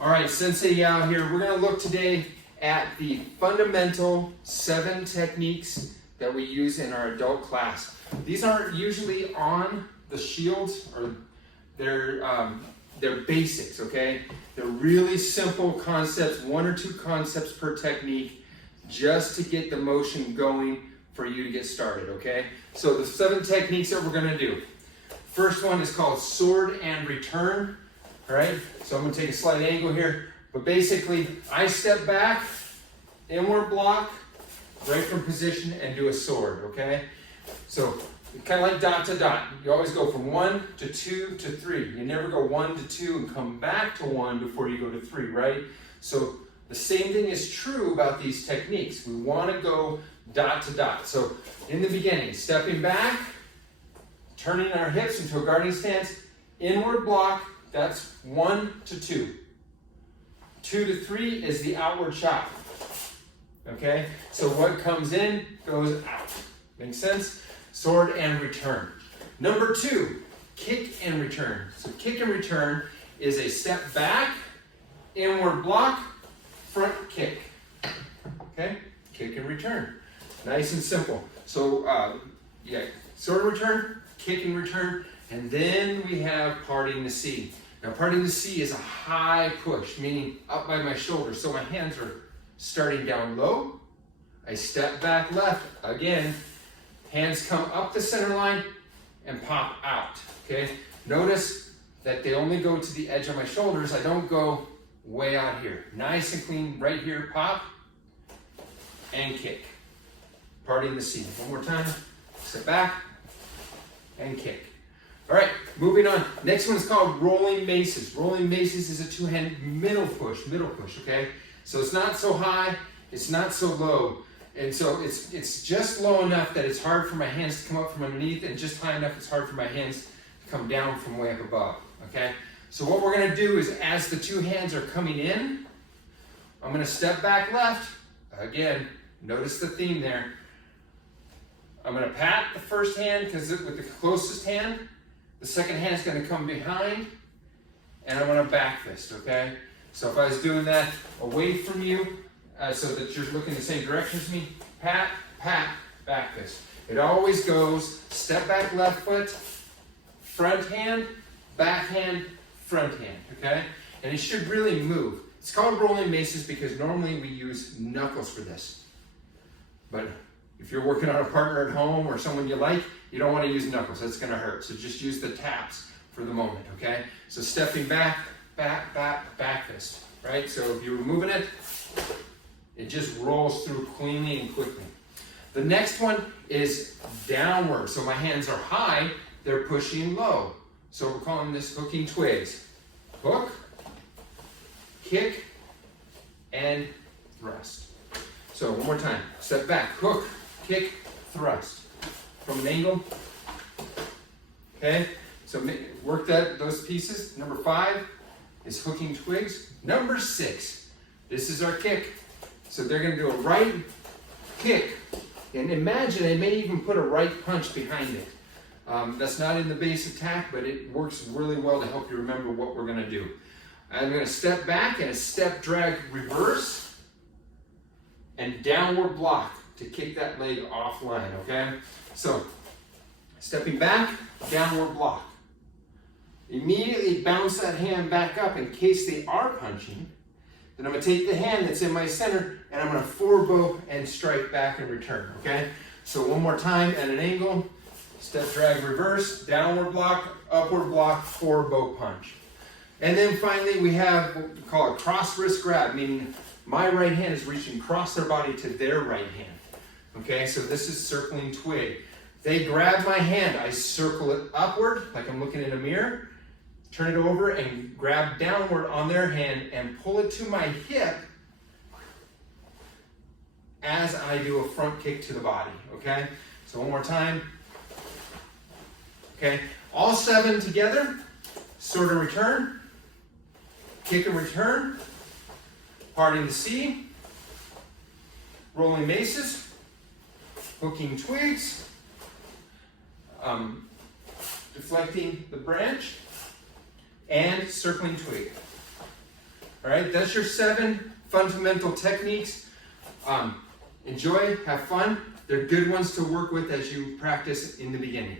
All right, Sensei Yao here. We're going to look today at the fundamental 7 techniques that we use in our adult class. These aren't usually on the shields, or they're basics, okay? They're really simple concepts, 1 or 2 concepts per technique, just to get the motion going for you to get started, okay? So the 7 techniques that we're going to do. First one is called sword and return. All right, so I'm going to take a slight angle here, but basically I step back, inward block, right from position, and do a sword, okay? So kind of like dot to dot. You always go from 1 to 2 to 3. You never go 1 to 2 and come back to 1 before you go to 3, right? So the same thing is true about these techniques. We want to go dot to dot. So in the beginning, stepping back, turning our hips into a guarding stance, inward block. That's 1 to 2. 2 to 3 is the outward shot. Okay? So what comes in goes out. Make sense? Sword and return. Number 2, kick and return. So kick and return is a step back, inward block, front kick. Okay? Kick and return. Nice and simple. So sword and return, kick and return. And then we have parting the sea. Now parting the sea is a high push, meaning up by my shoulders. So my hands are starting down low. I step back left. Again, hands come up the center line and pop out, okay? Notice that they only go to the edge of my shoulders. I don't go way out here. Nice and clean, right here, pop and kick. Parting the sea. One more time. Step back and kick. All right, moving on. Next one is called rolling maces. Rolling maces is a 2-hand middle push, okay? So it's not so high, it's not so low. And so it's just low enough that it's hard for my hands to come up from underneath, and just high enough it's hard for my hands to come down from way up above, okay? So what we're gonna do is, as the 2 hands are coming in, I'm gonna step back left. Again, notice the theme there. I'm gonna pat the first hand, because with the closest hand, the second hand is going to come behind, and I'm going to back fist, okay? So if I was doing that away from you, so that you're looking the same direction as me, pat, pat, back fist. It always goes step back left foot, front hand, back hand, front hand, okay? And it should really move. It's called rolling maces because normally we use knuckles for this. But if you're working on a partner at home or someone you like, you don't want to use knuckles. That's going to hurt. So just use the taps for the moment, okay? So stepping back, back, back, back fist, right? So if you're moving it, it just rolls through cleanly and quickly. The next one is downward. So my hands are high, they're pushing low. So we're calling this hooking twigs. Hook, kick, and thrust. So one more time. Step back, hook, kick, thrust. From an angle. Okay, so work those pieces. Number 5 is hooking twigs. Number 6, this is our kick. So they're going to do a right kick, and imagine they may even put a right punch behind it. That's not in the base attack, but it works really well to help you remember what we're going to do. I'm going to step back and a step drag reverse and downward block to kick that leg offline, okay? So, stepping back, downward block. Immediately bounce that hand back up in case they are punching. Then I'm going to take the hand that's in my center and I'm going to forebow and strike back and return, okay? So one more time at an angle, step drag reverse, downward block, upward block, forebow punch. And then finally we have what we call a cross wrist grab, meaning my right hand is reaching across their body to their right hand. Okay, so this is circling twig. They grab my hand, I circle it upward, like I'm looking in a mirror, turn it over and grab downward on their hand and pull it to my hip as I do a front kick to the body, okay? So one more time. Okay, all 7 together, sword and return, kick and return, parting the sea, rolling maces, hooking twigs, deflecting the branch, and circling twig. All right, that's your 7 fundamental techniques. Enjoy, have fun. They're good ones to work with as you practice in the beginning.